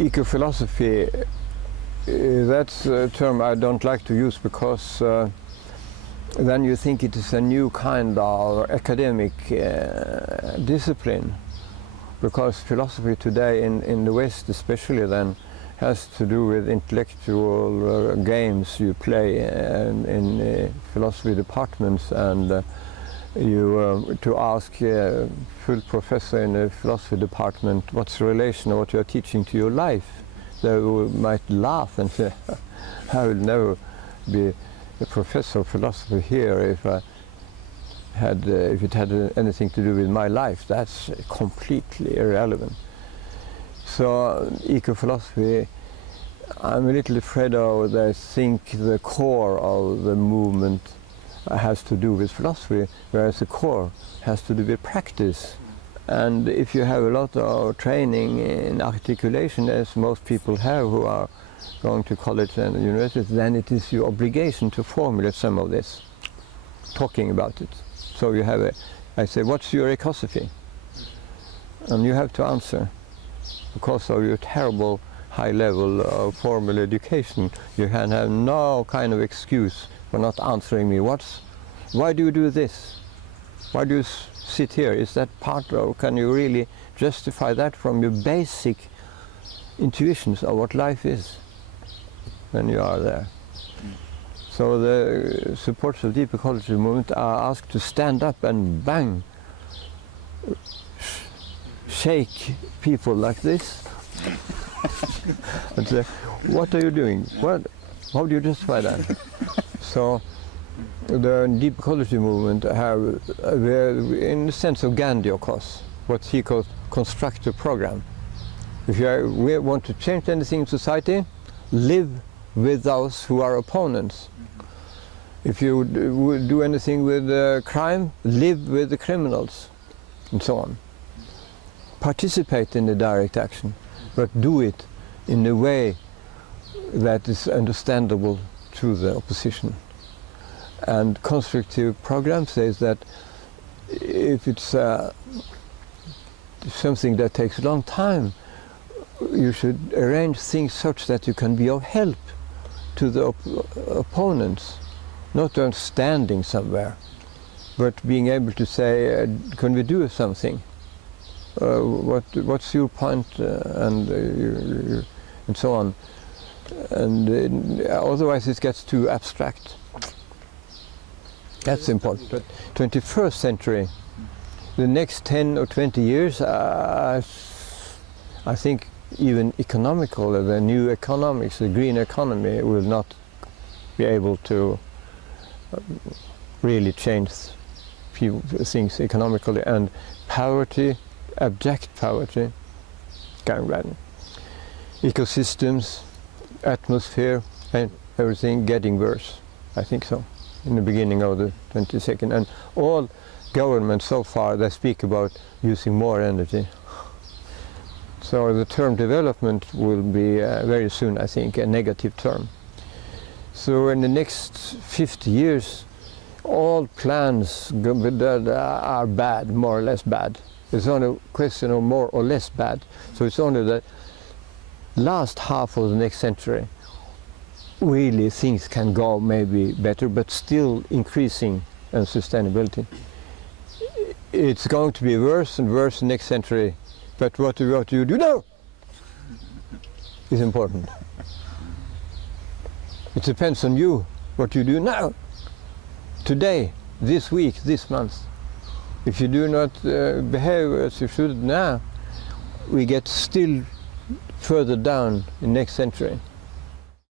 Eco-philosophy, that's a term I don't like to use because then you think it is a new kind of academic discipline. Because philosophy today in the West especially then has to do with intellectual games you play in philosophy departments, and to ask a full professor in a philosophy department what's the relation of what you're teaching to your life, they might laugh and say, I will never be a professor of philosophy here if it had anything to do with my life. That's completely irrelevant. So eco-philosophy, I'm a little afraid of, I think the core of the movement has to do with philosophy, whereas the core has to do with practice. And if you have a lot of training in articulation, as most people have who are going to college and universities, then it is your obligation to formulate some of this, talking about it. So you have I say, what's your ecosophy? And you have to answer. Because of your terrible high level of formal education, you can have no kind of excuse for not answering me. Why do you do this? Why do you sit here? Is that part of, can you really justify that from your basic intuitions of what life is when you are there? So the supporters of deep ecology movement are asked to stand up and bang, shake people like this and say, what are you doing? How do you justify that? So the deep ecology movement have, in the sense of Gandhi, of course, what he calls constructive program. If we want to change anything in society, live with those who are opponents. If you do anything with crime, live with the criminals, and so on. Participate in the direct action, but do it in a way that is understandable to the opposition. And constructive program says that if it's something that takes a long time, you should arrange things such that you can be of help to the opponents, not on standing somewhere, but being able to say, can we do something? What's your point? And so on. And otherwise it gets too abstract. That's important. But 21st century, the next 10 or 20 years, I think even economical, the new economics, the green economy will not be able to really change things economically, and poverty, abject poverty, going bad. Ecosystems, atmosphere, and everything getting worse. I think so. In the beginning of the 22nd, and all governments so far, they speak about using more energy. So the term development will be very soon, I think, a negative term. So in the next 50 years, all plans are bad, more or less bad. It's only a question of more or less bad. So it's only the last half of the next century really things can go maybe better, but still increasing in sustainability. It's going to be worse and worse next century, but what do you do now is important. It depends on you, what you do now, today, this week, this month. If you do not behave as you should now, we get still further down in next century.